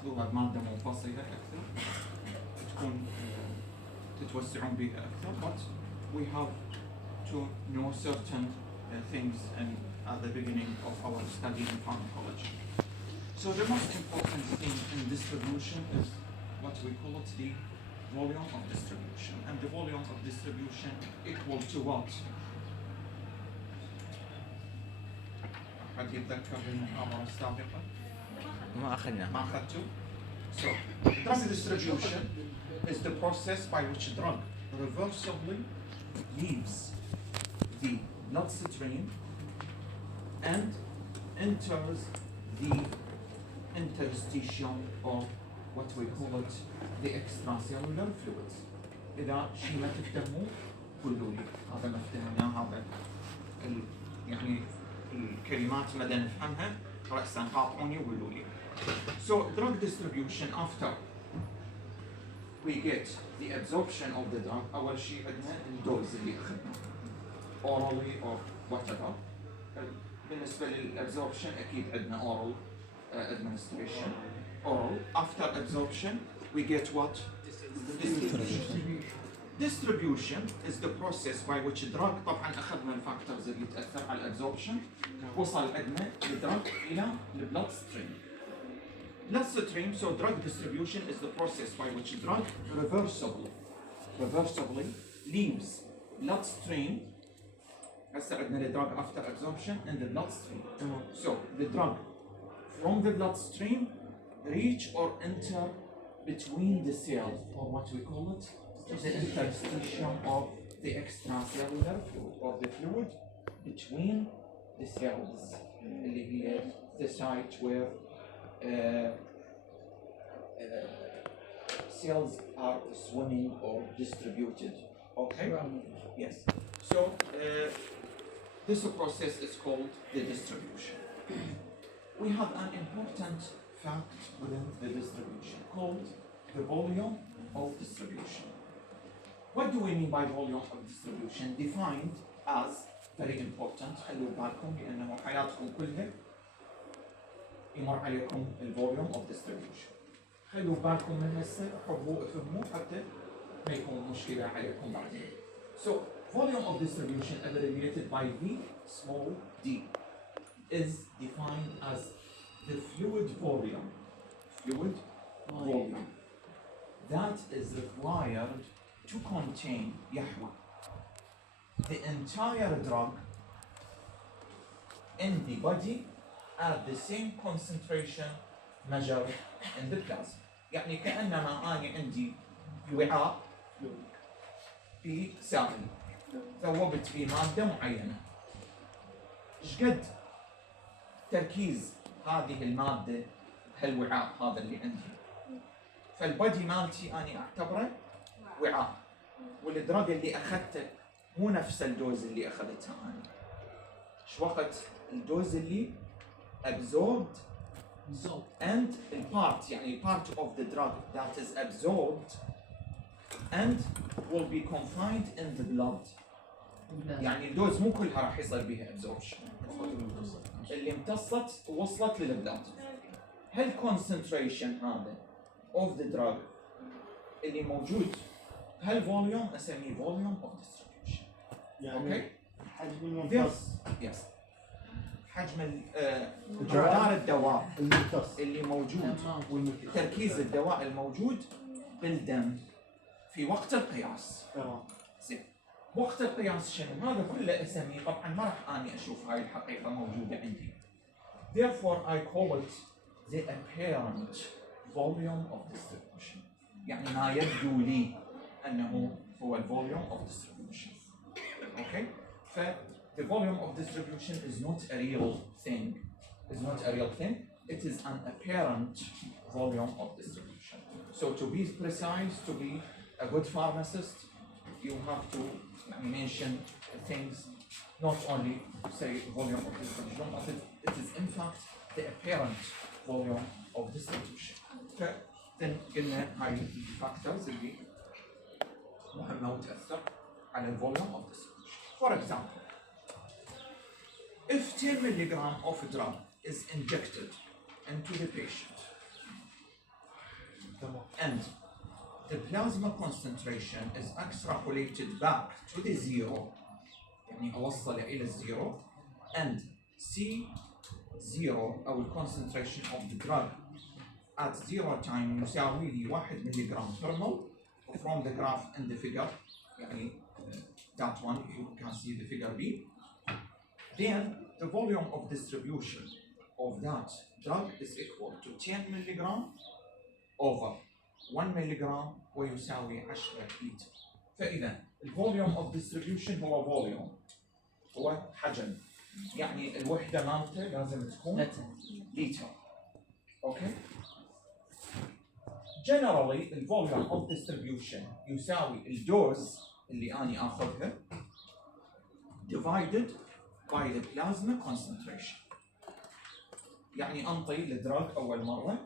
تاخذوها بمادة منفصلة أكثر تكون تتوسعون بها أكثر. But we have to know certain things at the beginning of our study in pharmacology. So the most important thing in distribution is what we call it the volume of distribution, and the volume of distribution equal to what? أحد يتذكر المحاضرة السابقة؟ ما أخذته. So drug distribution is the process by which drug reversibly leaves the bloodstream and enters the interstitium, or what we call it the extracellular fluids. إذا شيء ما تفهموا قولوا لي هذا ما فهمناه، هذا يعني الكلمات مدى نفهمها رأسا قاطعوني وقولوا لي. So drug distribution, after we get the absorption of the drug، أول شيء عندنا الدوز اللي أخذنا orally or whatever. بالنسبة للabsorption أكيد عندنا oral administration. Oral. After absorption we get what? Distribution. Distribution is the process by which drug، طبعا أخذنا الفاكتورز اللي تأثر على الابزوربشن، وصل عندنا الدرج إلى البلاد ستريم. Blood stream, so drug distribution is the process by which drug reversibly leaves bloodstream. هسه عندنا the drug after absorption in the bloodstream. So the drug from the bloodstream reach or enter between the cells, or what we call it the interstitium of the extracellular fluid, or the fluid between the cells, اللي هي the site where cells are swimming or distributed. Okay? Yes. So this process is called the distribution. We have an important fact within the distribution called the volume of distribution. What do we mean by volume of distribution? Defined as, very important، خلوا بالكم لأنه حياتكم كلها يمر عليكم الفوليوم of distribution. خلوا بالكم من هسه، حبوا افهموا حتى ما يكون مشكلة عليكم بعدين. So volume of distribution abbreviated by V small d is defined as the fluid volume that is required to contain يحوي the entire drug in the body at the same concentration measured in the plasma. يعني كأنما أنا عندي وعاء في سائل ذوبت فيه مادة معينة، شقد تركيز هذه المادة هالوعاء هذا اللي عندي، فالبادي مالتي أنا أعتبره وعاء، والدرج اللي أخذته مو نفس الدوز اللي أخذتها أنا. شو وقت الدوز اللي absorbed and part، يعني part of the drug that is absorbed and will be confined in the blood. يعني الدوز مو كلها راح يصير بها absorption، اللي امتصت ووصلت للبلاد. هل concentration هذا of the drug اللي موجود هالفوليوم اسميه volume of distribution. يعني حجم الممتص. Yes. حجم مقدار الدواء اللي موجود، تركيز الدواء الموجود بالدم في وقت القياس. زين. وقت القياس شنو؟ هذا كله اسميه، طبعا ما راح اني اشوف هاي الحقيقه موجوده عندي. Therefore I call it the apparent volume of distribution. يعني ما يبدو لي انه هو الفوليوم of distribution. Okay? The volume of distribution is not a real thing. It is an apparent volume of distribution. So to be precise, to be a good pharmacist, you have to mention things, not only say volume of distribution, but it is in fact the apparent volume of distribution. Then قلنا هاي factors اللي مهمة وتأثر على volume of distribution. For example, if 10 milligram of drug is injected into the patient, and the plasma concentration is extrapolated back to the zero, يعني أوصل إلى الزيرو, and C0 أو concentration of the drug at 0 time يساوي لي 1 ملغ per mol from the graph in the figure, يعني that one you can see the figure B. Then the volume of distribution of that drug is equal to 10 mg over 1 mg ويساوي 10 لتر. فإذا الفوليوم of distribution هو فوليوم، هو حجم، يعني الوحدة مالته لازم تكون لتر. اوكي؟ Generally the volume of distribution يساوي الدوز اللي أنا آخذها divided by the plasma concentration. يعني أنطي الدراج أول مرة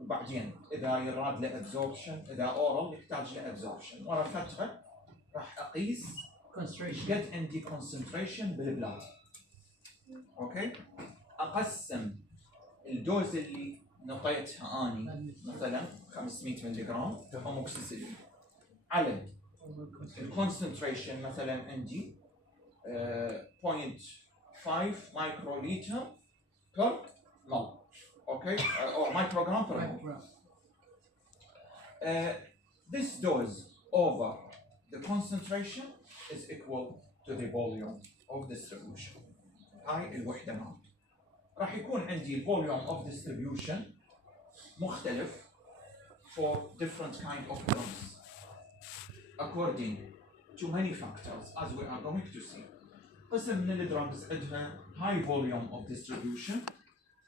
وبعدين إذا يراد له absorption، إذا oral يحتاج له absorption، ورا فترة راح أقيس قد عندي concentration بالبلاد. أوكي؟ أقسم الدوز اللي نطيتها أني مثلا 500 ملغ أموكسيسيلين على الكونسنتريشن مثلا عندي 0.5 microliter per mol, okay, or microgram per mol. This dose over the concentration is equal to the volume of distribution. هاي الوحدة مالته. راح يكون عندي الفوليوم of distribution مختلف for different kind of drugs according to many factors as we are going to see. قسم من الدراجز عندها high volume of distribution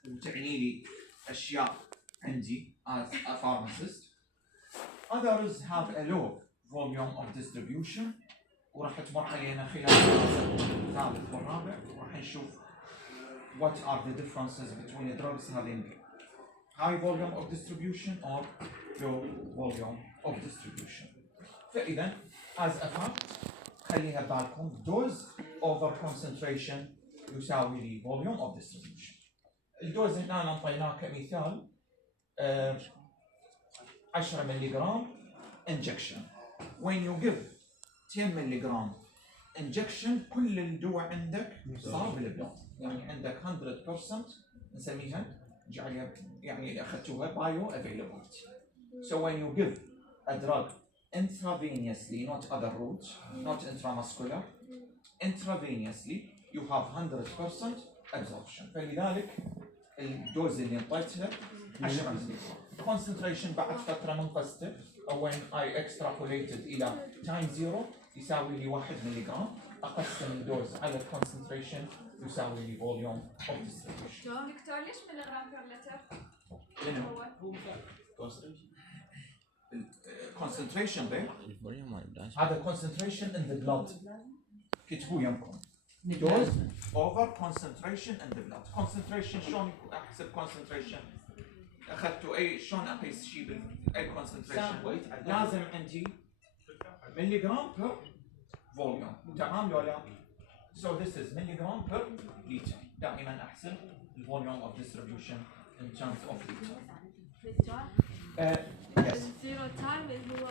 وتعني لي أشياء عندي as a pharmacist. Others have a low volume of distribution وراح تمر علينا خلال الثالث والرابع وراح نشوف what are the differences between the drugs having high volume of distribution or low volume of distribution. فإذا as a fact خليها بالكم dose over concentration يساوي لي volume of distribution. الدوز هنا نعطيناه كمثال 10 ملغ injection. When you give 10 ملغ injection كل الدواء عندك صار بالبلاد، يعني عندك 100% نسميها نجعلها يعني اخذتوها bio availability. So when you give a drug intravenously, not other routes, not intramuscular, intravenously you have 100% absorption. فلذلك الدوز اللي انطيتها 10 ملغ. concentration بعد فترة من قسته أو when I extrapolated إلى time zero يساوي لي 1 ملغ. أقسم الدوز على concentration يساوي لي volume of distribution. دكتور ليش ملغرام بير لتر؟ concentration ده هذا concentration in the blood. كتبوا يمكم dose over concentration in the blood. concentration شلون أحسب concentration؟ أخذتوا أي شلون أقيس شيء بأي concentration؟ لازم عندي ملغرام per volume، تمام لو لا؟ So this is milligram per liter. دائما أحسب the volume of distribution in terms of liter. Yes. Zero time اللي هو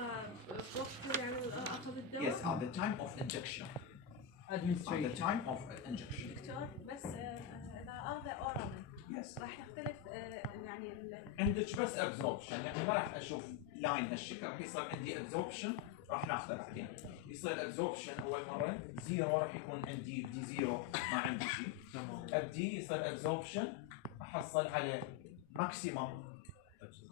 وقت يعني أخذ الدواء. Yes, at the time of injection. At the time of injection. دكتور بس إذا أخذ أورال. Yes. راح يختلف يعني. عندك بس absorption، يعني ما راح أشوف لاين هالشكل، راح يصير عندي absorption راح ناخذه بعدين. يصير absorption أول مرة زيرو راح يكون عندي بدي زيرو ما عندي شيء. أبدي يصير absorption أحصل على maximum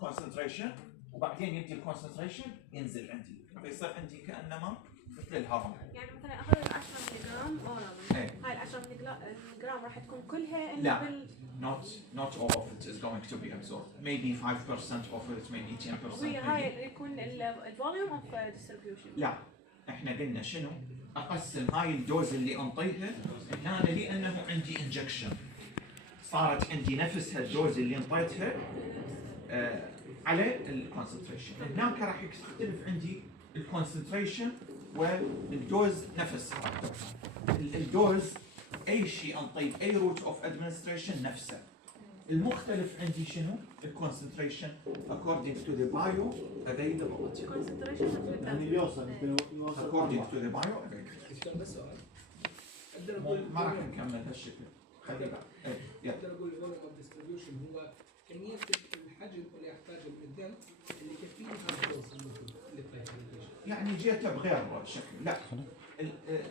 concentration وبعدين يبدي الكونسنتريشن ينزل عندي، فيصير عندي كأنما مثل الهرم. يعني مثلا أخذ 10 ملغ أورال. هاي 10 ملغ راح تكون كلها إلا لا. Not all of it is going to be absorbed. Maybe 5% of it, maybe 10%. هاي يكون الفوليوم اوف ديستريبيوشن. لا، احنا قلنا شنو؟ اقسم هاي الدوز اللي انطيها هنا لانه عندي انجكشن. صارت عندي نفس هالدوز اللي انطيتها على الكونسنتريشن. هناك راح يختلف عندي الكونسنتريشن والدوز نفسها. الدوز اي شيء انطيه اي روت اوف ادمنستريشن نفسه. المختلف عندي شنو؟ الكونسنتريشن according to the bioavailability. concentration يعني يوصل according to the bioavailability. دكتور بس سؤال. اقدر اقول ما راح نكمل هالشكل. خلي بالك. إيه. اقدر اقول الفوليوم اوف ديستريبيوشن هو كميه الحجم اللي يحتاجه من الدم اللي يكفيني هذا الدوز الموجود اللي طلعت على البيشنت. يعني جيته بغير شكل، لا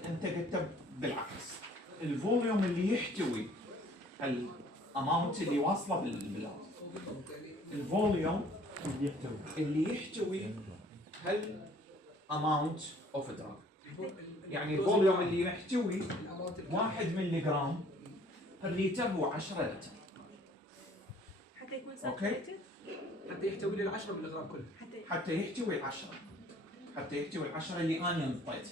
انت قلت بالعكس. الفوليوم اللي يحتوي الاماونت اللي واصله بالبلاد. الفوليوم اللي يحتوي هال amount of drug. يعني الفوليوم اللي يحتوي 1 ملي جرام الريتر هو 10 لتر. حتى يكون أوكي. saturated. حتى يحتوي لل 10 ملي جرام كله. حتى يحتوي 10. حتى يحتوي 10 اللي انا انطيته.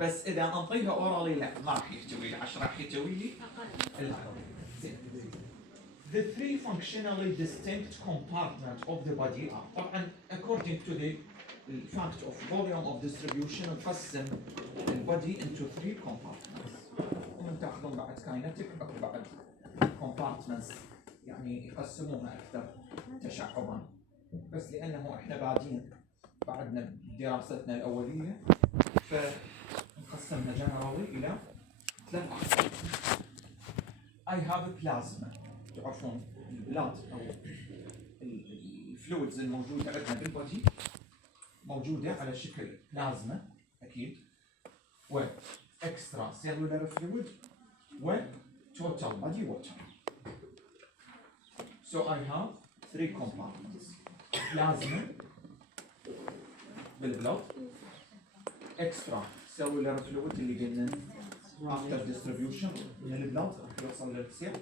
بس اذا انطيها اورالي لا ما راح يحتوي لي 10، راح يحتوي لي زين. The three functionally distinct compartments of the body are طبعا according to the fact of volume of distribution نقسم البودي into three compartments. ومن تاخذون بعد kinetic اكو بعد compartments يعني يقسموها اكثر تشعبا، بس لانه احنا بادين بعدنا دراستنا الاوليه فنقسمها generally الى 3 اقسام. I have a plasma. تعرفون البلاد او الفلويدز الموجوده عندنا بالبودي موجوده على شكل بلازما اكيد، و extra cellular fluid و total body water. So I have 3 compartments. Plasma بالبلاد، extra cellular fluid اللي قلنا after distribution من البلاد يوصل للسيل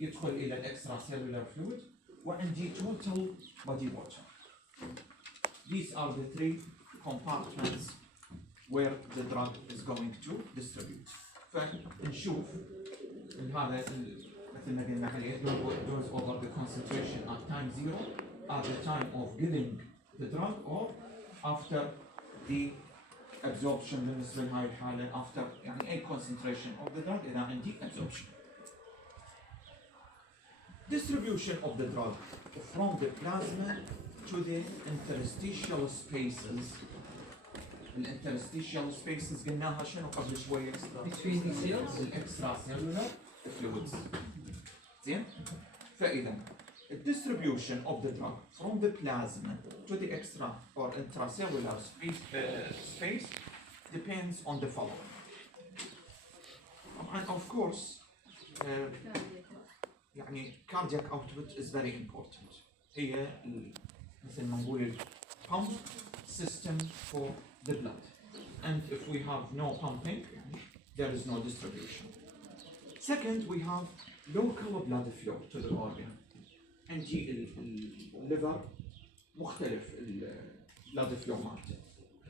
يدخل الى الاكسترا سيلولار فلويد، وعندي total body water. These are the 3 compartments where the drug is going to distribute. فنشوف هذا مثل ما قلنا عليه dose over the concentration at time 0 at the time of giving the drug or after the absorption بالنسبة لهاي الحالة after يعني أي concentration of the drug إذا عندي absorption. Distribution of the drug from the plasma to the interstitial spaces. الانترستيشال spaces قلناها شنو قبل شوية؟ Between the cells. الإكسترا سيلولار fluids. زين؟ فإذا distribution of the drug from the plasma to the extra or intracellular space depends on the following. And of course, يعني cardiac output is very important. هي مثل ما نقول pump system for the blood. And if we have no pumping, there is no distribution. Second, we have local blood flow to the organ. عندي الليفر مختلف البلاد فلو مالته،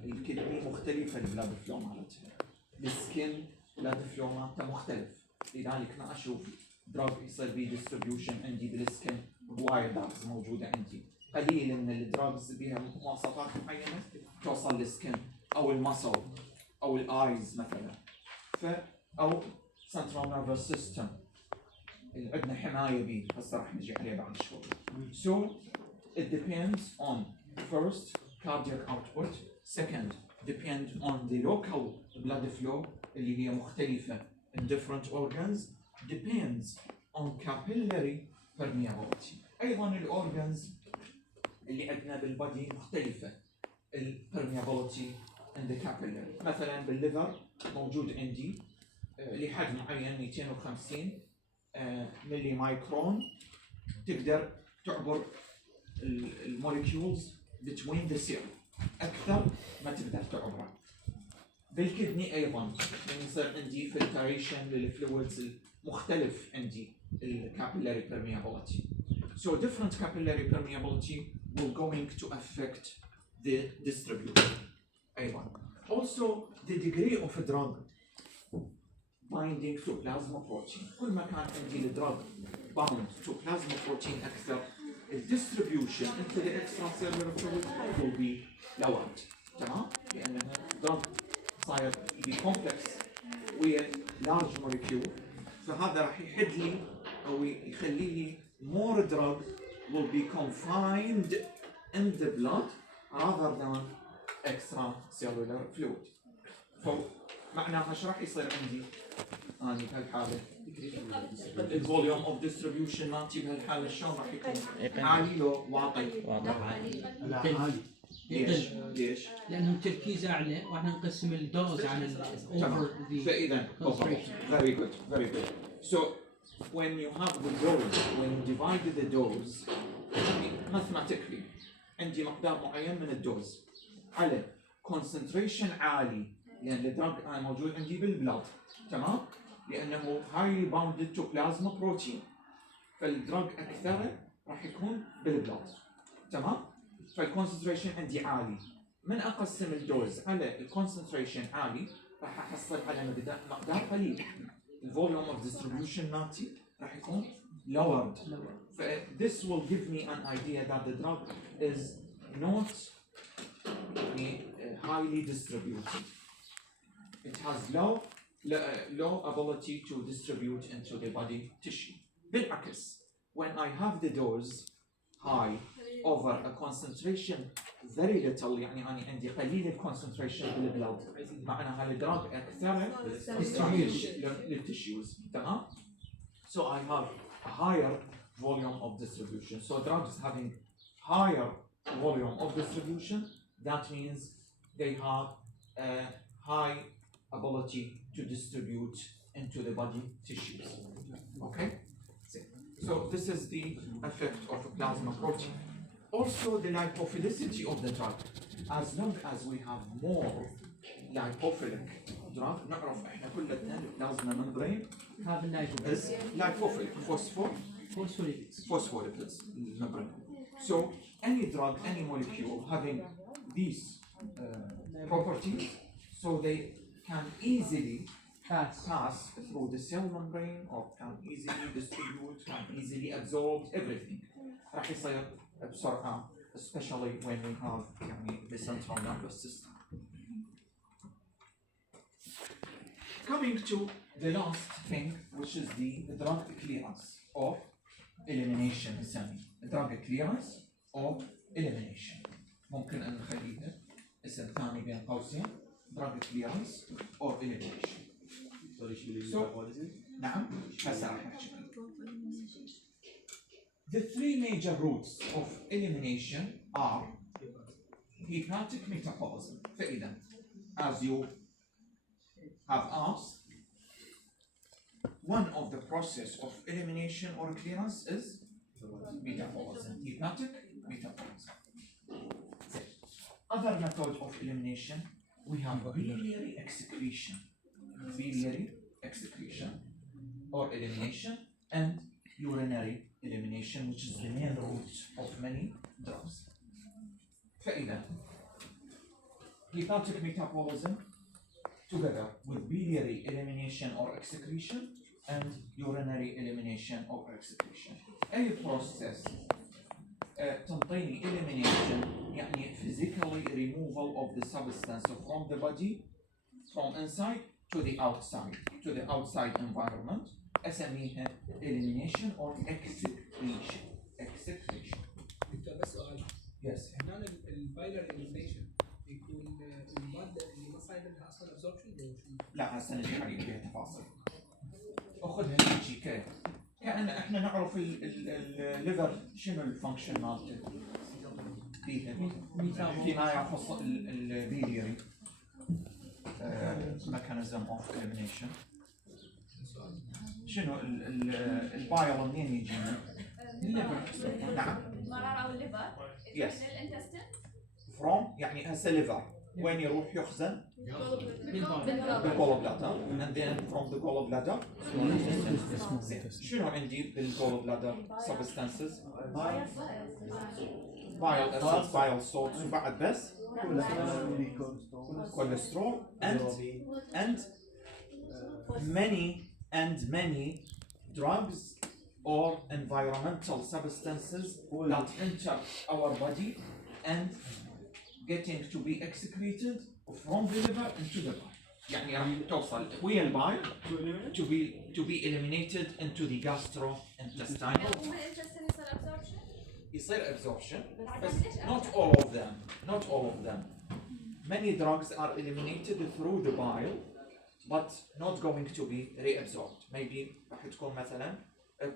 الكدني مختلفة البلاد فلو مالتها، السكن بلاد فلو مالته مختلف، لذلك ما اشوف دراج يصير بيه ديستريبيوشن عندي بالسكن هواي دراجز موجودة عندي، قليل من الدراجز بيها مواصفات معينة توصل للسكن او المسل او الايز مثلا، او سنترال نيرفس سيستم عندنا حماية بيه هسه راح نجي عليه بعد شوي. So it depends on first cardiac output, second depend on the local blood flow اللي هي مختلفة in different organs, depends on capillary permeability. أيضا الأورجانز اللي عندنا بالبادي مختلفة permeability in the capillary. مثلا بالليفر موجود عندي لحد معين 250 ملي مايكرون تقدر تعبر الموليكيولز between the cell اكثر ما تقدر تعبره. بالكدني ايضا يعني يصير عندي filtration للفلويدز المختلف عندي capillary permeability. So different capillary permeability will going to affect the distribution ايضا. Also the degree of drug binding to plasma protein. كل ما كان عندي الدراج bound to plasma protein أكثر, the distribution into the extracellular fluid will be lowered. تمام؟ لأن الدراج صاير complex ويا large molecule، فهذا راح يحد لي أو يخلي لي more drug will be confined in the blood rather than extracellular fluid. فمعناها ايش راح يصير عندي؟ أنا بهالحالة الفوليوم اوف ديستريبيوشن مالتي بهالحالة شلون راح يكون؟ عالي لو واطي؟ لا عالي. ليش؟ ليش؟ لانه تركيز اعلى واحنا نقسم الدوز عن الاوفر فإذا very good, very good. So when you have the dose, when you divide the dose, mathematically عندي مقدار معين من الدوز على concentration عالي لأن الدراج موجود عندي بالبلاد، تمام؟ لأنه highly bounded to plasma protein، فالدراج أكثره راح يكون بالبلاد، تمام؟ فالكونسنتريشن عندي عالي، من أقسم الدوز على الكونسنتريشن عالي راح أحصل على مقدار قليل. الفوليوم اوف ديستريبيوشن مالتي راح يكون lowered. This will give me an idea that the drug is not highly distributed. It has low ability to distribute into the body tissue. بالعكس, when I have the dose high over a concentration very little, يعني أنا عندي قليل الكونسنتريشن بالبلاد، معناها الدراج أكثر للتشيوز، تمام؟ So I have a higher volume of distribution. So drugs having higher volume of distribution, that means they have a high ability to distribute into the body tissues. Okay? So this is the effect of a plasma protein. Also the lipophilicity of the drug. As long as we have more lipophilic drug, نعرف احنا كلنا البلازما membrane هذا اللايبو is lipophilic, phospholipids membrane. So any drug, any molecule having these properties, so they can easily pass through the cell membrane or can easily distribute, can easily absorb everything. راح يصير بسرعة, especially when we have the central nervous system. Coming to the last thing, which is the drug clearance or elimination. drug clearance or elimination. ممكن أن نخليها اسم ثاني بين قوسين drug clearance or elimination. So, نعم هسه راح نحكي. The three major routes of elimination are hepatic metabolism. فإذا, as you have asked, one of the process of elimination or clearance is metabolism, hepatic metabolism. Other method of elimination, we have biliary excretion or elimination, and urinary elimination, which is the main route of many drugs. فإذا, hepatic metabolism together with biliary elimination or excretion and urinary elimination or excretion. أي process تنطيني elimination يعني physically removal of the substance from the body from inside to the outside environment. أسميها elimination or excretion. انت بس سؤال. Yes. هنا البايلر elimination يكون المادة اللي ما صاير لها اصلا absorption ولا شنو؟ لا هسه نجي عليه فيها تفاصيل. اخذها نجي كيف؟ يعني احنا نعرف الليفر شنو الفانكشن مالته؟ فيها فيما يخص البيلياري mechanism of elimination. شنو البايل منين يجينا؟ الليفر. نعم. مرارة او الليفر. Yes. الانتستين. From يعني هسه liver وين يروح يخزن؟ بالgallbladder and then from the gallbladder شنو عندي بالgallbladder substances؟ bile acids, bile salts وبعد بس cholesterol and many drugs or environmental substances that enter our body and getting to be excreted from the liver into the body. يعني راح توصل ويا البايل to be eliminated into the gastrointestinal. يصير absorption بس not all of them. Many drugs are eliminated through the bile but not going to be reabsorbed. Maybe راح تكون مثلا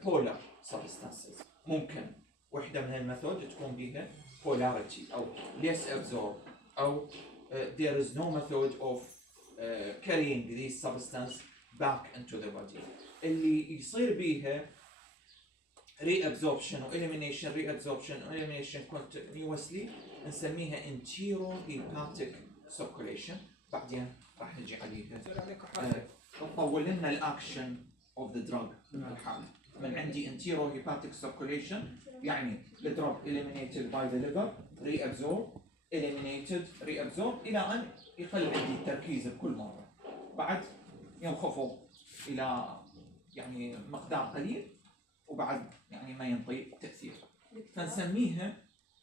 polar substances. ممكن واحدة من الميثود تكون بيها polarity أو less absorbed أو there is no method of carrying these substances back into the body. اللي يصير بيها reabsorption و elimination continuously نسميها enterohepatic circulation. بعدين راح نجي عليها نطول لنا الاكشن of the drug بالحالة. من عندي enterohepatic circulation يعني the drug eliminated by the liver reabsorbed إلى أن يقل عندي التركيز بكل مرة. بعد ينخفض إلى يعني مقدار قليل وبعد يعني ما ينطي تأثير. فنسميها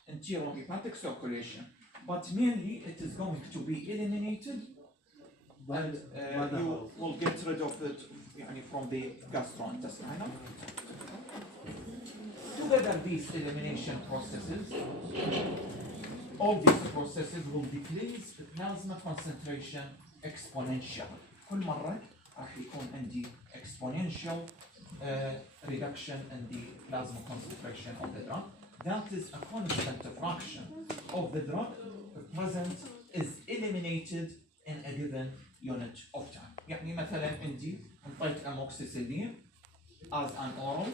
enterohepatic circulation. But mainly it is going to be eliminated and you will get rid of it يعني from the gastrointestinal. Together these elimination processes, all these processes will decrease the plasma concentration exponential. كل مرة راح يكون عندي exponential reduction in the plasma concentration of the drug. That is a constant fraction of the drug present is eliminated in a given unit of time. يعني مثلا عندي انطيت amoxicillin as an oral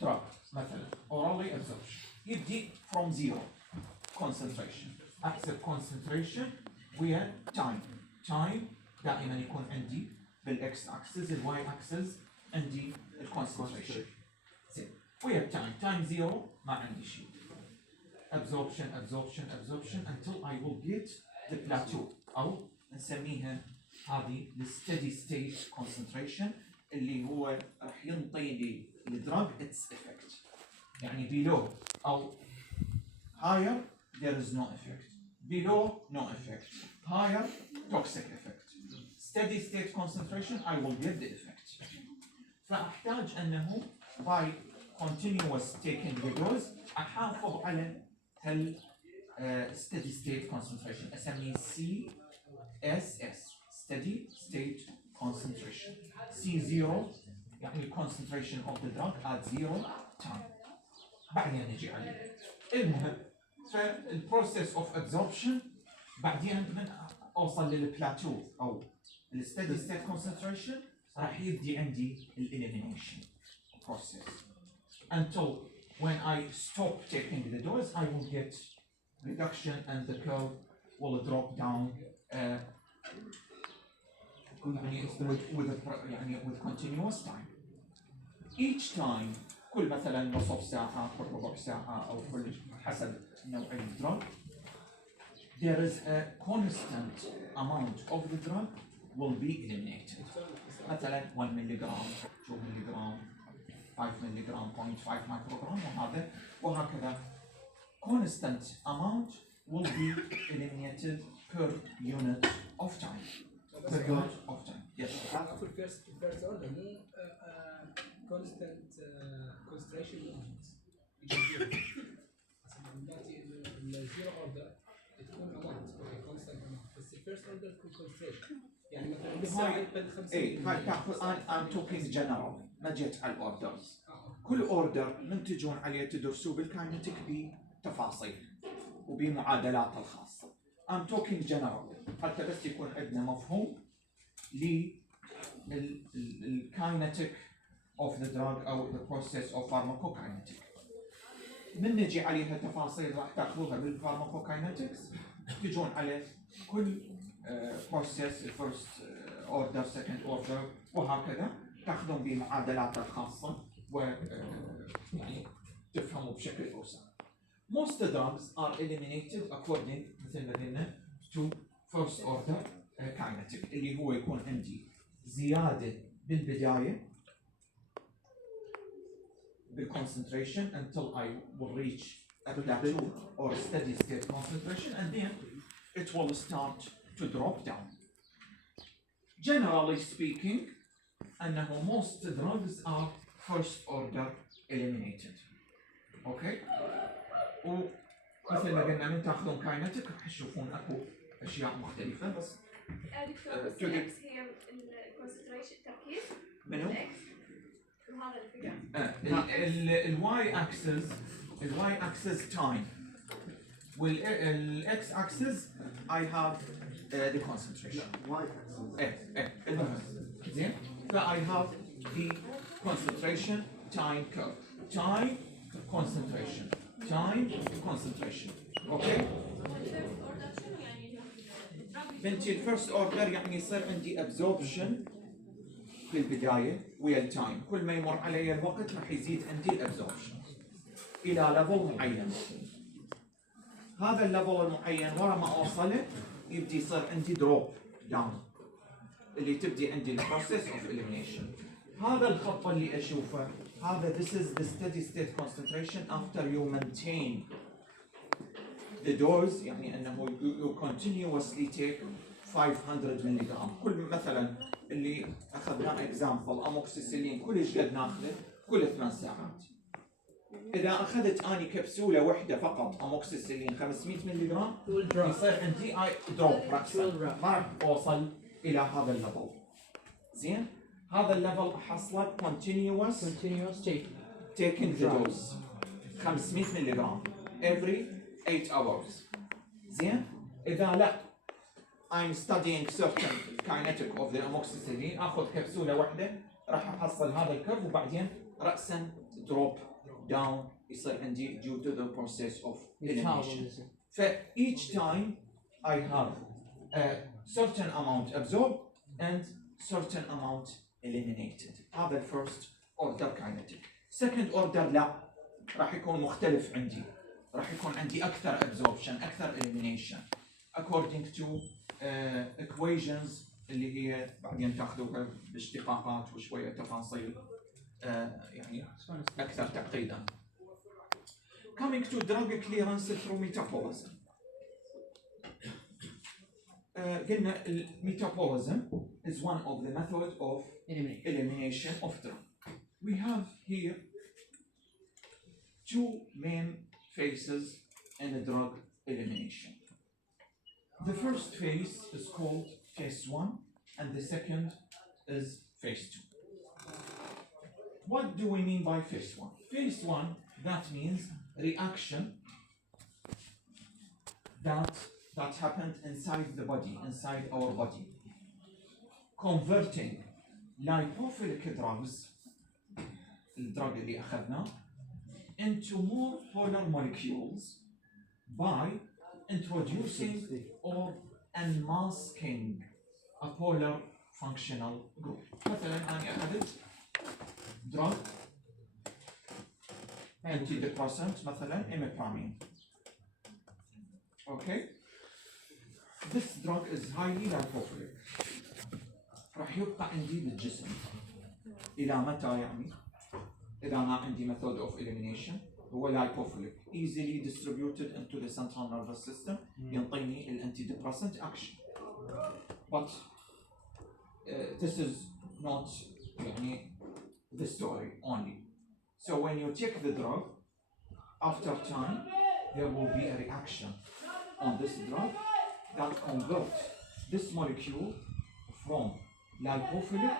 drug مثلا orally absorption يبدي from zero concentration. أحسب concentration ويا time دائما يكون عندي بالإكس أكسس الواي أكسس عندي الكونسنتريشن زين ويا time zero ما عندي شيء absorption until I will get the plateau أو نسميها هذه steady state concentration اللي هو راح ينطي لي الدراج its effect. يعني below أو higher there is no effect, below no effect, higher toxic effect, steady state concentration I will get the effect. فأحتاج أنه by continuous taking the dose أحافظ على هال steady state concentration أسميه CSS steady state concentration. C0 يعني concentration of the drug at zero time. بعدين نجي عليه. المهم فالprocess of absorption بعدين من أوصل للبلاتو أو steady state concentration راح يبدي عندي elimination process until when I stop taking the dose I will get reduction and the curve will drop down with continuous time. Each time كل مثلا نصف ساعة كل ربع ساعة أو كل حسب نوع الدرug there is a constant amount of the drug will be eliminated. مثلا 1 milligram 2 milligram 5 milligram 0.5 microgram وهكذا constant amount will be eliminated per unit of time. Per unit of time. Yes. في الفيرست اوردر مو constant concentration الزيرو اوردر تكون amount constant amount بس الفيرست اوردر تكون concentration يعني مثلا بالساعة يقبل 50. هاي تاخذ I'm talking general ما جيت على الاوردرز. كل اوردر من تجون عليه تدرسوه بالكاينتيك بتفاصيل وبمعادلاته الخاصة. I'm talking general حتى بس يكون عندنا مفهوم للكاينتيك of the drug أو the process of pharmacokinetic. من نجي عليها تفاصيل راح تاخذوها بالفارماكوكاينetics تجون على كل process first order second order وهكذا تاخذون بمعادلات الخاصة و يعني تفهموا بشكل أوسع. Most drugs are eliminated according مثل ما قلنا to first order kinetic اللي هو يكون عندي زيادة بالبداية بالconcentration until I will reach a plateau or steady state concentration and then it will start to drop down. generally speaking أنه most drugs are first order eliminated. أوكي؟ ومثل ما قلنا من تاخذون كاينتك راح تشوفون أكو أشياء مختلفة بس. دكتور بس الإكس هي الكونسنتريشن التركيز. منو؟ الإكس وهذا الفكرة. الواي اكسس تايم والاكس اكسس I have the concentration. المهم زين I have the concentration time curve. Time concentration. اوكي بنتي الفيرست اوردر يعني يصير عندي absorption في البداية ويا التايم، كل ما يمر علي الوقت راح يزيد عندي الابزوربشن إلى ليفل معين. هذا الليفل المعين ورا ما أوصله يبدي يصير عندي دروب داون اللي تبدي عندي البروسيس اوف elimination. هذا الخط اللي أشوفه هذا this is the steady state concentration after you maintain the dose، يعني أنه you continuously take 500 ملغ. كل مثلا اللي اخذناه اكزامبل اموكسيسيلين كلش قد ناخذه كل 8 ساعات. اذا اخذت اني كبسوله واحده فقط اموكسيسيلين 500 ملغ يصير عندي دروب راسا ما راح اوصل الى هذا الليفل. زين هذا الليفل احصله continuous taking the dose 500 ملغ every 8 hours. زين اذا لا I'm studying certain kinetic of the amoxicillin اخذ كبسوله واحده راح احصل هذا الكيرف وبعدين راسا drop down يصير عندي due to the process of elimination. ف each time I have a certain amount absorbed and certain amount eliminated. هذا first order kinetic. Second order لا راح يكون مختلف عندي، راح يكون عندي اكثر absorption اكثر elimination according to equations اللي هي بعدين تاخذوها باشتقاقات وشويه تفاصيل يعني اكثر تعقيدا. Coming to drug clearance through metabolism. قلنا metabolism is one of the methods of elimination of drug. We have here two main phases in a drug elimination. The first phase is called phase 1 and the second is phase 2. What do we mean by phase 1? Phase 1, that means reaction that happened inside the body, inside our body, converting lipophilic drugs, الدرug اللي أخذناه, into more polar molecules by introducing or unmasking a polar functional group. مثلا أنا أخذت drug antidepressant مثلا imipramine. Okay? This drug is highly lipophilic. راح يبقى عندي بالجسم إلى متى يعني؟ إذا ما عندي method of elimination هو lipophilic, easily distributed into the central nervous system, ينطيني الانتيديبرسنت action. But this is not يعني the story only. So when you take the drug, after time there will be a reaction on this drug that converts this molecule from lipophilic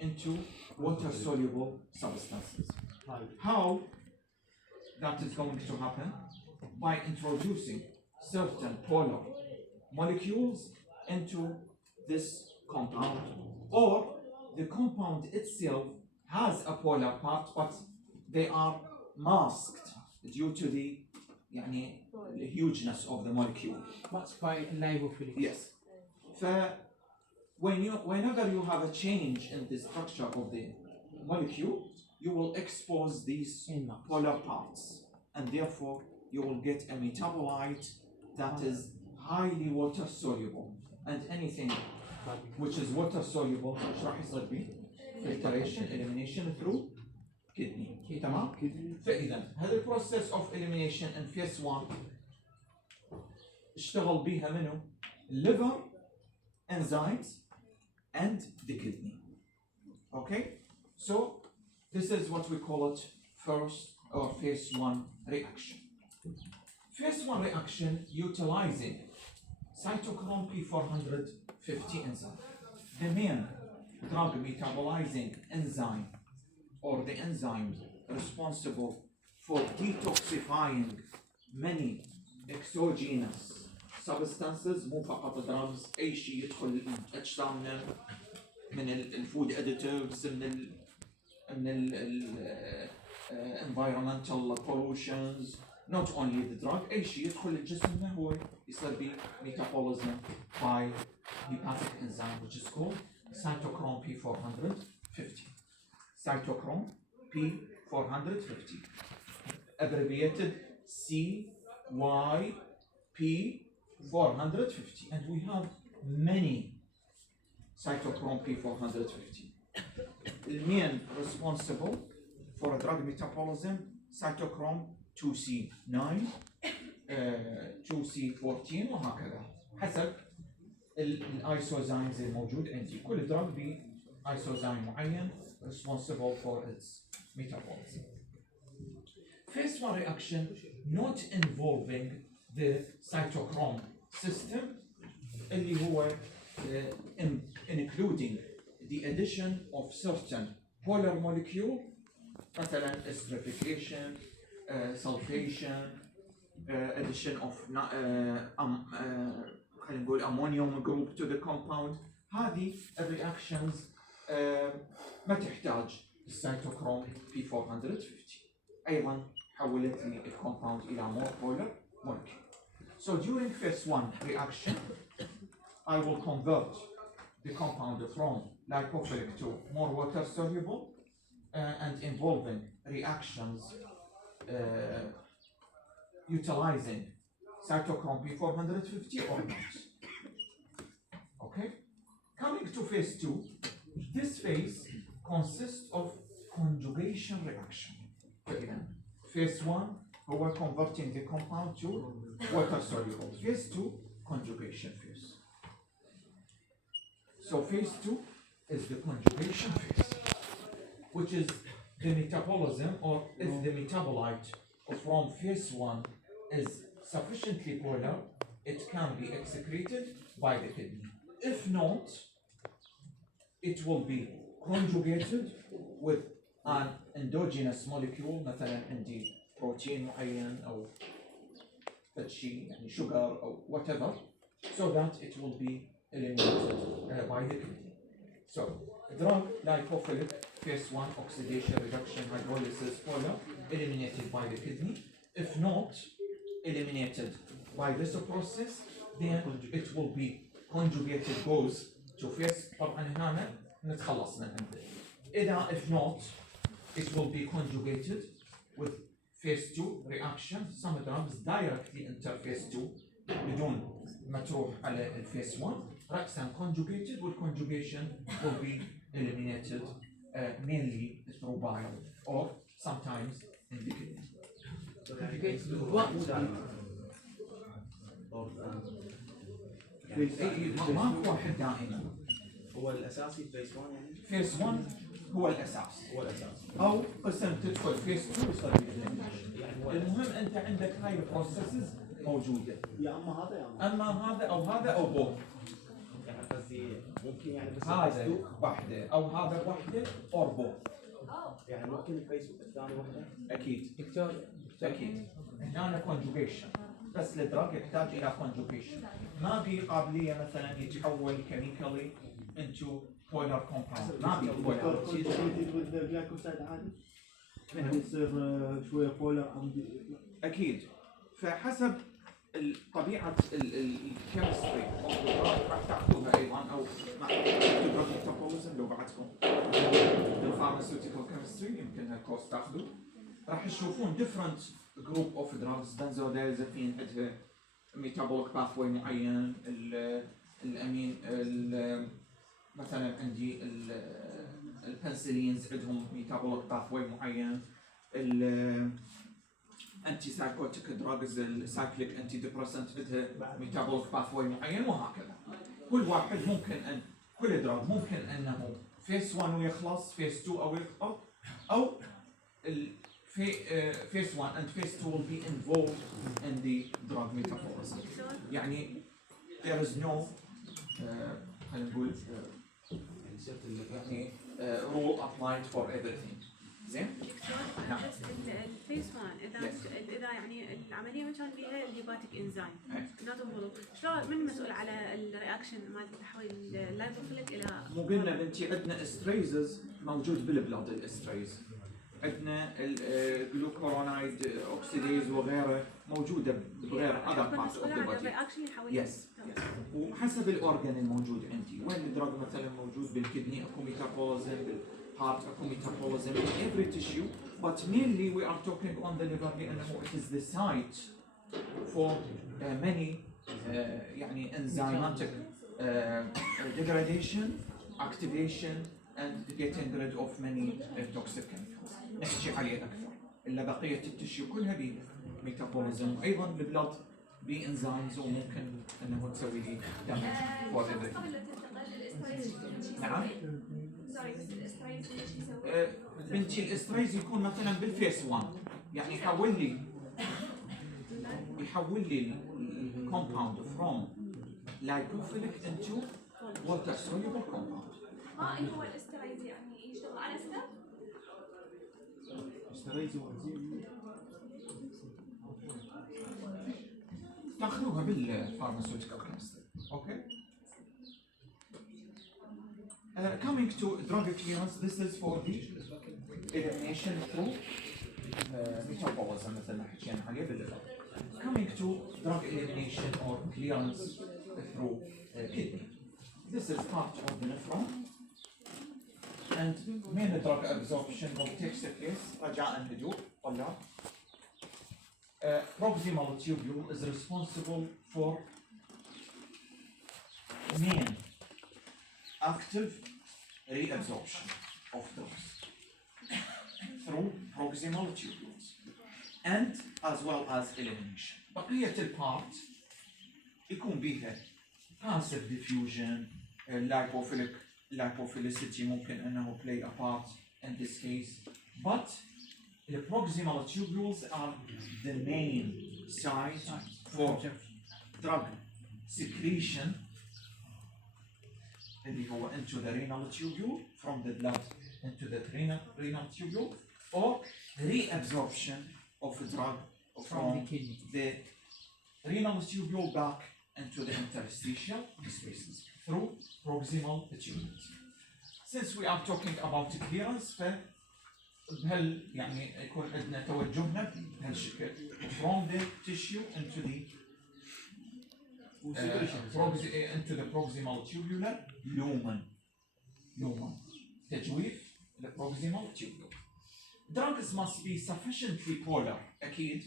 into water-soluble substances. How that is going to happen? By introducing certain polar molecules into this compound, or the compound itself has a polar part, but they are masked due to the hugeness of the molecule. That's by lipophilic. Yes. Whenever you have a change in the structure of the molecule, you will expose these polar parts, and therefore you will get a metabolite that is highly water soluble. And anything which is water soluble, which راح يصير به filtration, elimination through kidney. تمام؟ فإذا هذا process of elimination in phase 1 اشتغل بيها منو؟ liver enzymes and the kidney. Okay, so this is what we call it first or phase 1 reaction. Phase 1 reaction utilizing cytochrome P450 enzyme. The main drug metabolizing enzyme or the enzyme responsible for detoxifying many exogenous substances، مو فقط drugs، أي شيء يدخل أجسامنا من الفود additives، من ال environmental pollutions، not only the drug، أي شيء يدخل لجسمنا هو يصير به metabolism by hepatic enzyme which is called cytochrome P450. Cytochrome P450, abbreviated CYP450, and we have many cytochrome P450. The main responsible for drug metabolism cytochrome 2C9 2C14 وهكذا حسب الايسوزايمز الموجود عندي. كل دراج ب ايسوزايم معين responsible for its metabolism. Phase 1 reaction not involving the cytochrome system اللي هو including the addition of certain polar molecule مثلا esterification, sulfation, addition of خلينا نقول ammonium group to the compound. هذه الرياكشنز ما تحتاج السيتوكروم P450. أيضا حولت لي الكومباوند إلى more polar molecule. So during phase 1 reaction I will convert the compound from lipophilic to more water soluble and involving reactions utilizing cytochrome P450 or not. Okay? Coming to phase 2, this phase consists of conjugation reaction. Again, phase 1 هو converting the compound to water soluble. Phase 2, conjugation phase. So phase 2 is the conjugation phase, which is the metabolism, or if the metabolite from phase 1 is sufficiently polar, it can be excreted by the kidney. If not, it will be conjugated with an endogenous molecule. مثلا عندي بروتين معين أو شيء يعني sugar or whatever, so that it will be eliminated by the kidney. So, drug lipophilic phase 1 oxidation reduction hydrolysis polar eliminated by the kidney. If not eliminated by this process, then it will be conjugated, goes to phase. طبعا هنا نتخلص من عنده. إذا if not, it will be conjugated with phase 2 reaction. Some drugs directly enter phase 2 بدون ما تروح على phase 1. رأسا conjugated, with conjugation will be eliminated mainly through bile or sometimes in the kidney. ماكو واحد دائما. هو الاساسي فيس 1 يعني؟ فيس 1 هو الاساس. هو الاساس. او قسم تدخل فيس 2 يصير يعني المهم انت عندك هاي البروسيسز موجوده. يا اما هذا يا اما هذا او هذا او بوث. يعني قصدي ممكن يعني بس هذا وحده او هذا وحده اور بوث. يعني ممكن الفيس الثاني وحده؟ اكيد. دكتور اكيد. هنا كونجوجيشن. بس الدراج يحتاج الى كونجوجيشن. ما في قابليه مثلا يتحول كيميكالي into polar compound. ما في polar. الجلايكوسايد عادي؟ يعني يصير شويه بولر. اكيد. فحسب طبيعه الكيمستري راح تاخذوها ايضا او مع دراج ميتابوليزم لو بعدكم بالفارماسيوتيكال كيمستري يمكن هالكورس تاخذوه. راح تشوفون different group of drugs. بنزودازابين عندها metabolic pathway معين. الامين مثلا عندي البنسلينز عندهم metabolic pathway معين. انتي سايكوتيك دراجز السايكليك انتي ديبريسنت عندها metabolic pathway معين وهكذا. كل واحد ممكن ان كل دراج ممكن انه فيس 1 ويخلص، فيس 2 او يخلص، او phase 1 and phase 2 will be involved in the drug metabolism. يعني there is no خلينا نقول يعني rule applied for everything. زين؟ نعم. بس الفيس 1 اذا يعني العمليه ما كان بيها الهيباتيك انزيم not involved، شلون من مسؤول على الرياكشن مال تحويل اللايبوفيليك الى مو قلنا بنتي عندنا استريزز موجود بالبلاد، الاستريز عندنا الجلوكورونايد اوكسيديز وغيره موجوده بغير other parts of the body. يس وحسب الاورجن الموجود عندي، وين الدراج مثلا موجود بالكدني اكو ميتابوليزم، بالهارت اكو ميتابوليزم in every tissue, but mainly we are talking on the liver لانه it is the site for many يعني enzymatic degradation, activation and getting rid of many toxic chemicals. نحكي عليه اكثر. الا بقيه التشيو كلها بميتابوليزم، وايضا البلاد بانزيمز وممكن انه تسوي لي دامج فور everything. نعم. بنتي الاستريز يكون مثلا بالفيس 1، يعني يحول لي الكومباوند فروم lipophilic into water soluble compound. اللي هو الاسترايز يعني يشتغل على ستاب؟ استريز وانزيم تاخذوها بالفارماسيوتيكال كيمستري. اوكي. Coming to drug clearance, this is for the elimination through metabolism مثل ما حكينا عليه بالليفر. Coming to drug elimination or clearance through kidney. This is part of the nephron, and main drug absorption will take place. رجاء هدوء طلاب. Proximal tubule is responsible for main active reabsorption of drugs through proximal tubules and as well as elimination. بقية البارت يكون بيها passive diffusion, lipophilicity ممكن أنه play a part in this case, but the proximal tubules are the main site for drug secretion اللي هو into the renal tubule from the blood into the renal tubule, or reabsorption of the drug from the renal tubule back into the interstitial spaces through proximal tubules. Since we are talking about clearance, فهل يعني يكون عندنا توجهنا بهالشكل from the tissue into the into the proximal tubular lumen. تجويف the proximal tubule. Drugs must be sufficiently polar أكيد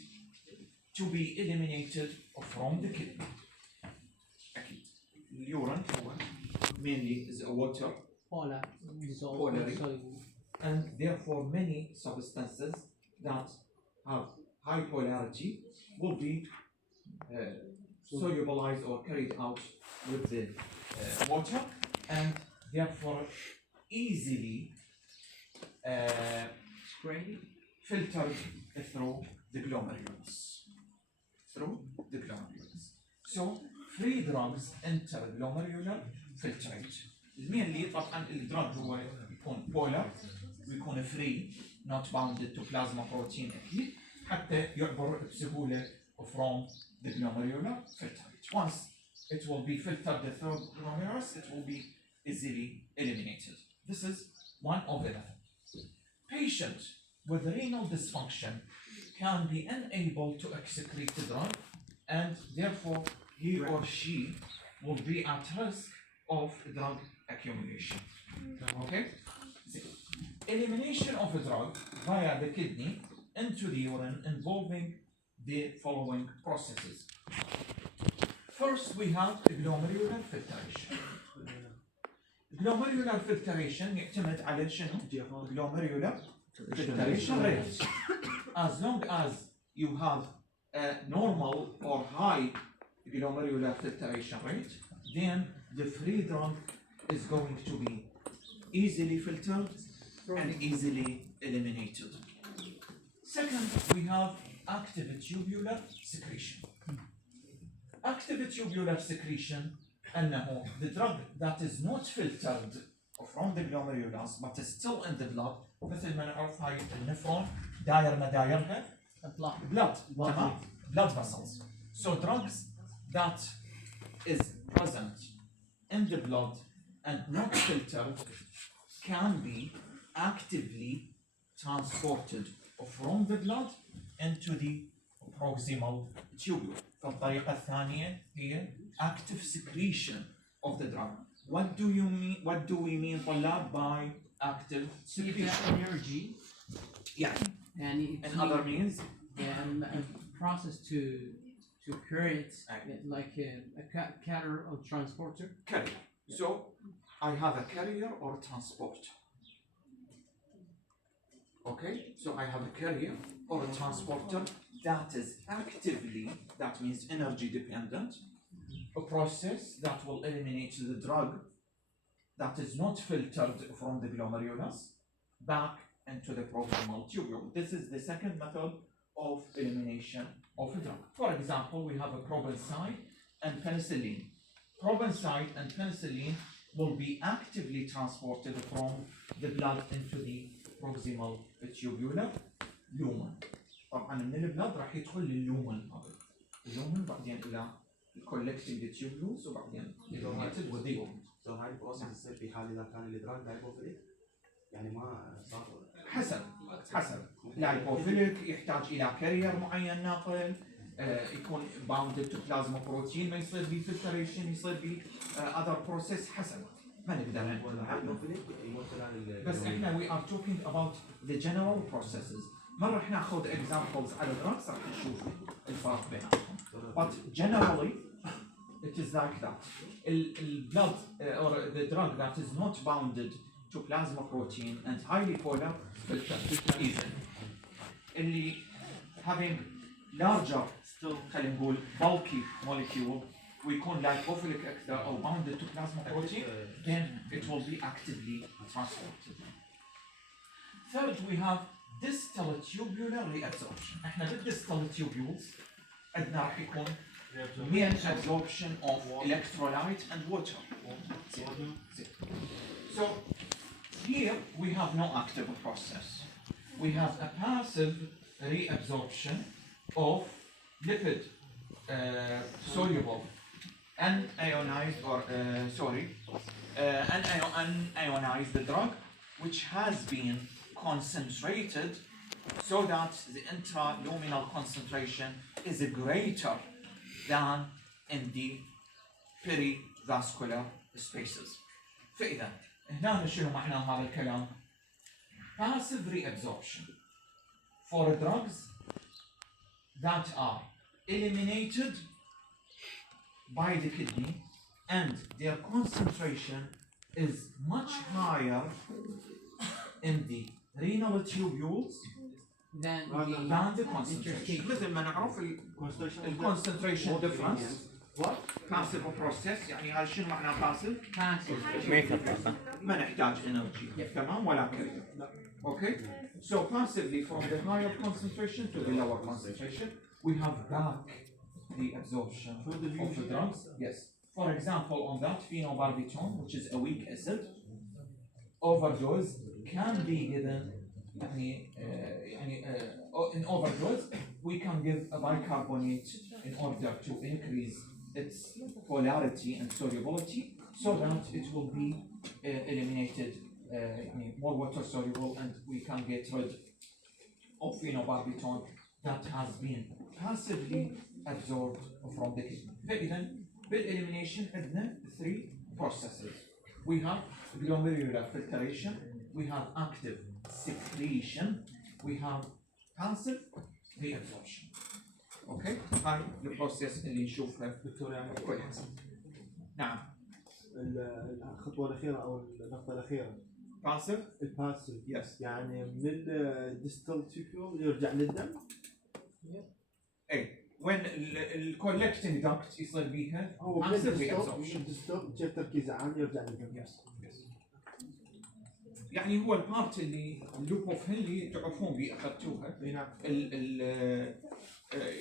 to be eliminated from the kidney. أكيد. Urine هو mainly is a water polary, and therefore many substances that have high polarity will be solubilized or carried out with the water, and therefore easily filtered through the glomerulus. So free drugs enter glomerular filtrate. mainly طبعا الدراج هو يكون polar ويكون free, not bounded to plasma protein أكيد حتى يعبر بسهولة from the glomerular filtrate. Once it will be filtered through the glomerulus, it will be easily eliminated. This is one of the methods. Patient with renal dysfunction can be unable to excrete the drug, and therefore he or she will be at risk of drug accumulation. Okay? Elimination of a drug via the kidney into the urine involving the following processes. First, we have glomerular filtration. Glomerular filtration يعتمد على شنو؟ glomerular filtration rate. As long as you have a normal or high glomerular filtration rate, then the free drug is going to be easily filtered and easily eliminated. Second, we have active tubular secretion. Active tubular secretion أنه the drug that is not filtered from the glomerulus but is still in the blood مثل ما نعرف هاي النفرون داير مدايرها blood تمام blood vessels. So drugs that is present in the blood and not filtered can be actively transported from the blood into the proximal tubule. فالطريقة الثانية هي active secretion of the drug. What do we mean طلاب by active secretion? energy يعني and in other means and a process to carry it like a carrier or transporter. carrier. So I have a carrier or transporter. Okay, so I have a carrier or a transporter that is actively, that means energy dependent, a process that will eliminate the drug that is not filtered from the glomerulus back into the proximal tubule. This is the second method of elimination of a drug. For example, we have a probenecide and penicillin. Probenecide and penicillin will be actively transported from the blood into the proximal tubular lumen. طبعا من البلاد راح يدخل لللومن هذا. اللومن بعدين الى الكولكتيف تيوبولز وبعدين eliminated with the lumen. So هاي البروسيس تصير في حال اذا كان الادراك لايبوفيليك يعني ما صار حسب لايبوفيليك يحتاج الى كارير معين ناقل يكون باوندد تو بلازما بروتين ما يصير بي فلتريشن يصير بي اذر بروسيس حسب ما نقدر بس احنا we are talking about the general processes. ما راح ناخذ examples على drugs راح نشوف الفرق بيناتهم. But generally it is like that. Blood or the drug that is not bounded to plasma protein and highly polar filtered easily. اللي having larger خلينا نقول bulky molecule ويكون lipophilic أكثر أو bounded to plasma protein, then it will be actively transported. Third, we have distal tubular reabsorption. احنا بالdistal tubules عندنا راح يكون main absorption of electrolyte and water. So here we have no active process. We have a passive reabsorption of lipid soluble unionized or unionized drug which has been concentrated so that the intraluminal concentration is greater than in the perivascular spaces. فإذا هنا شنو معنى هذا الكلام؟ Passive reabsorption for drugs that are eliminated by the kidney and their concentration is much higher in the renal tubules than the concentration. مثل ما نعرف ال concentration difference. passive process يعني هذا شنو معنى passive؟ ما نحتاج energy تمام ولا كريم. Okay, so passively from the higher concentration to the lower concentration we have back the absorption of the drugs. Yes, for example on that phenobarbital which is a weak acid overdose can be given in overdose we can give a bicarbonate in order to increase its polarity and solubility so that it will be eliminated more water soluble and we can get rid of phenobarbital that has been passively absorbed from the kidney. فإذا بالelimination عندنا 3 processes. We have glomerular filtration, we have active secretion, we have passive reabsorption. اوكي هاي البروسيس اللي نشوفها دكتور يعني كويس. نعم الخطوه الاخيره او النقطه الاخيره passive الباسيف yes يعني من الديستال تيبيول يرجع للدم. اي when الكولكتنج duct يصير بيها هو passive بيد reabsorption. ستوب جاب تركيز عالي يرجع للجنب. يعني هو البارت اللي اللوب اوف اللي تعرفون بيه اخذتوها نعم.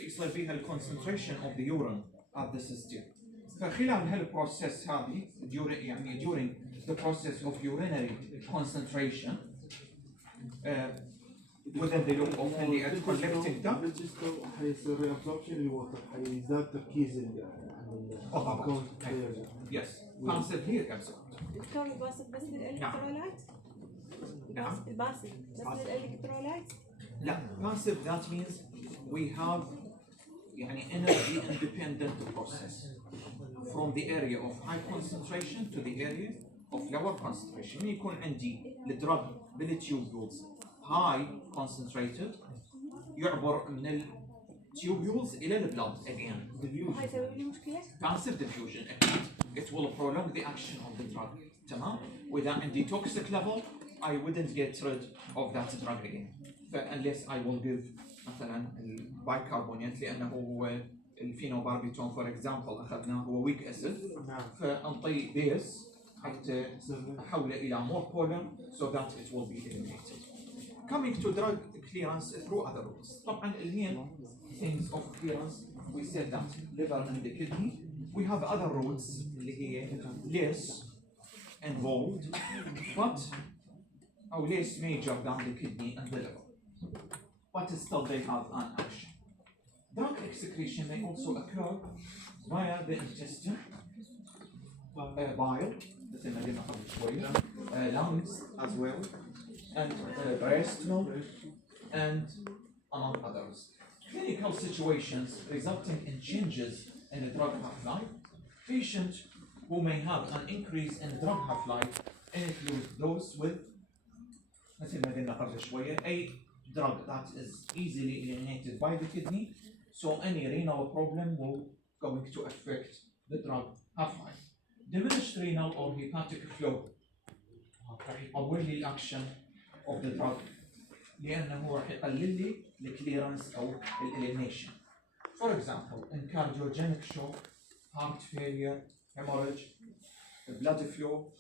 يصير بيها الكونسنتريشن اوف ذا يورين at the system. فخلال هالبروسيس هذه يعني during the process of urinary concentration within the loop of اللي at collecting duct حيصير ريابسوربشن للوتر، حيزداد تركيز عن yes passively reabsorbed. دكتور الباسط بس للالكترولايت؟ نعم. الباسط بس للالكترولايت؟ لا passive that means we have يعني energy independent process from the area of high concentration to the area of lower concentration. يكون عندي الدرج بالتيوبولز high concentrated يعبر من التيوبولز إلى البلاد again. هاي يسبب لي مشكلة؟ Passive diffusion أكيد it will prolong the action of the drug. تمام؟ وإذا عندي toxic level I wouldn't get rid of that drug again. unless I will give مثلا البايكربونات لأنه هو الفينوباربيتون for example أخذناه هو weak acid فأنطي بيس حتى أحوله إلى more polar so that it will be eliminated. Coming to drug clearance through other routes. طبعا المين things of clearance we said that liver and the kidney. We have other routes اللي هي less involved but or less major than the kidney and the liver. But still they have an action. Drug excretion may also occur via the intestine, bile, مثل ما قلنا قبل شوية, lungs as well, and breast milk, and among others. Clinical situations resulting in changes in the drug half-life. Patients who may have an increase in drug half-life include those with مثل ما قلنا قبل شوية a drug that is easily eliminated by the kidney, so any renal problem will going to affect the drug half-life. Diminished renal or hepatic flow راح يقوي لي الاكشن of the drug لأنه راح يقلل لي الكليرنس أو الإليميشن. For example, in cardiogenic shock, heart failure, hemorrhage, the blood flow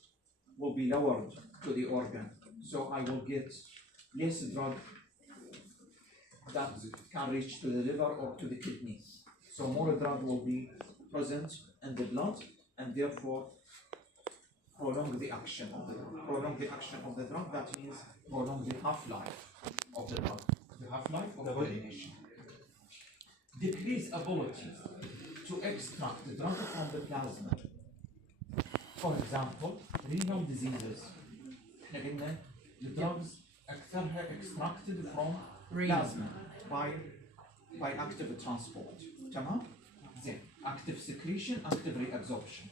will be lowered to the organ, so I will get less drug that can reach to the liver or to the kidney. So more drug will be present in the blood and therefore prolong the action of the drug. Prolong the action of the drug, that means prolong the half-life of the drug. The half-life of the elimination. Decrease ability to extract the drug from the plasma. For example, renal diseases. احنا قلنا the drugs أكثرها extracted from plasma by active transport. تمام؟ زين. Active secretion, active reabsorption.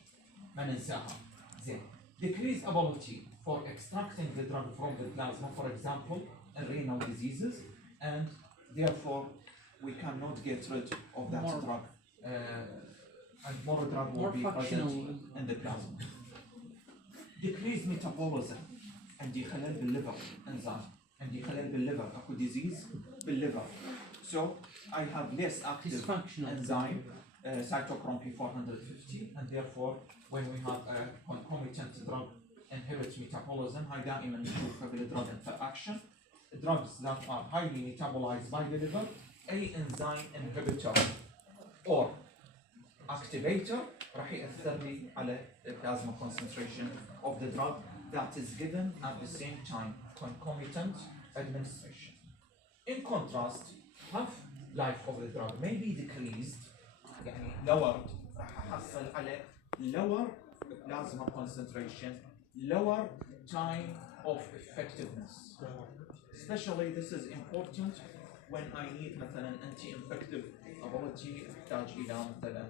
ما ننساها. زين. Decrease ability for extracting the drug from the plasma, for example, in renal diseases, and therefore we cannot get rid of that drug. And more drug will be present in the plasma. Decrease metabolism. عندي خلل بالليفر enzyme. عندي خلل بالليفر اكو disease بالليفر. So I have less active enzyme cytochrome P450 and therefore when we have a concomitant drug inhibits metabolism هاي دائما نشوفها بالدرug interaction. Drugs that are highly metabolized by the liver, a enzyme inhibitor or activator راح يأثر لي على the plasma concentration of the drug that is given at the same time, concomitant administration. In contrast, half-life of the drug may be decreased, يعني lowered, راح أحصل على lower plasma concentration, lower time of effectiveness. Especially this is important when I need مثلا anti-infective ability أحتاج إلى مثلا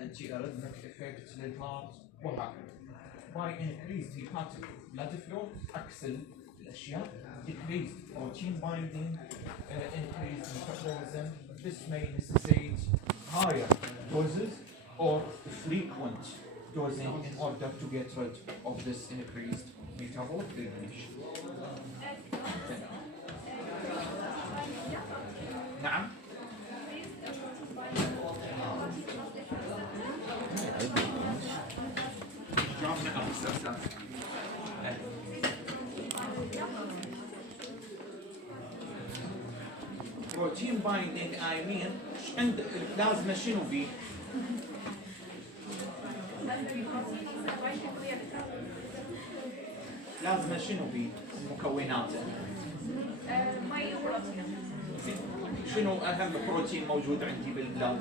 anti-arrhythmic effect للهارت وهكذا. By increased hepatic blood flow, عكس الأشياء, decreased protein binding, increased metabolism. This may necessitate higher doses or frequent dosing in order to get rid of this increased metabolic degradation. نعم. بروتين بايندينج I mean عند لازمه شنو بيه؟ لازمه شنو بيه؟ مكوناته. مي وبروتين. شنو اهم بروتين موجود عندي بالبلاد؟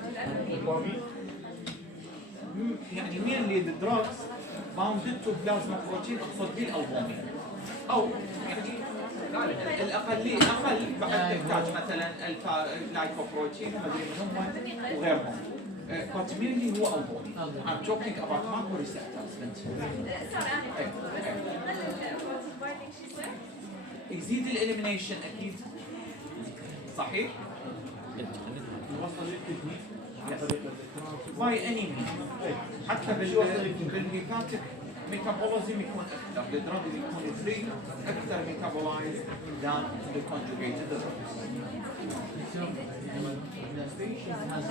يعني mainly the drugs bounded to plasma protein اقصد به الالبومين او يعني الاقل بعد تحتاج مثلا اللايكوبروتين ومدري من هم وغيرهم. but mainly هو البومين. I'm talking about macro receptors. يزيد الاليمينيشن اكيد صحيح؟ باي اني مين حتى بالهيباتيك ميتابوليزم يكون اكثر، الدراج يكون فري اكثر ميتابولايز than the conjugated drugs. So the patient has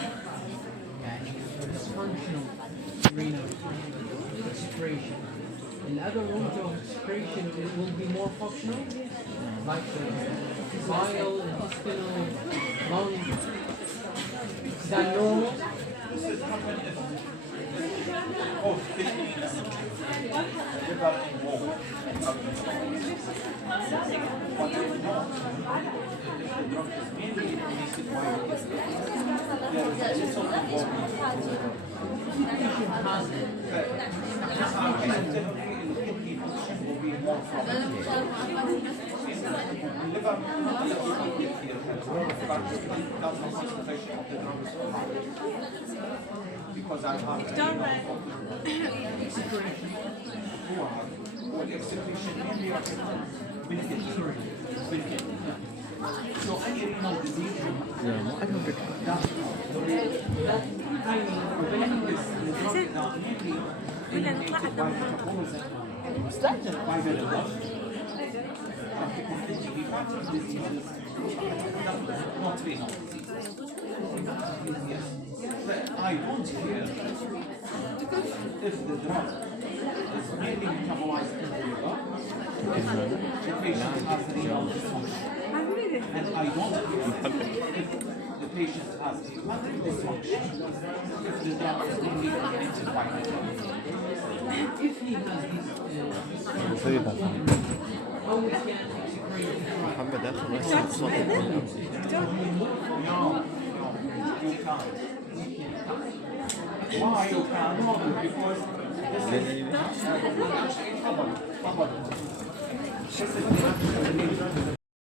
يعني dysfunctional renal excretion. In other routes of excretion, it will be more functional, like the bile, intestinal, lung. Is that normal? Of kidneys, liver involved. But if not, if the drug is mainly eliminated by the kidney, there is little involvement of the liver. الكدني function will be more prominent. الليفر كثير but that's the concentration of the drug is so high. Because I have هو الاكسكريشن mainly بالكدني. So any renal disease ولا نطلع not renal diseases. Yes. But I don't care if the drug is mainly metabolized in the liver, if the patient has renal dysfunction. And I don't care if the patient has hepatic dysfunction, if the drug is mainly eliminated by the liver. If he has these how we can excrete محمد آخر No, you can't. Why you can't? Because this is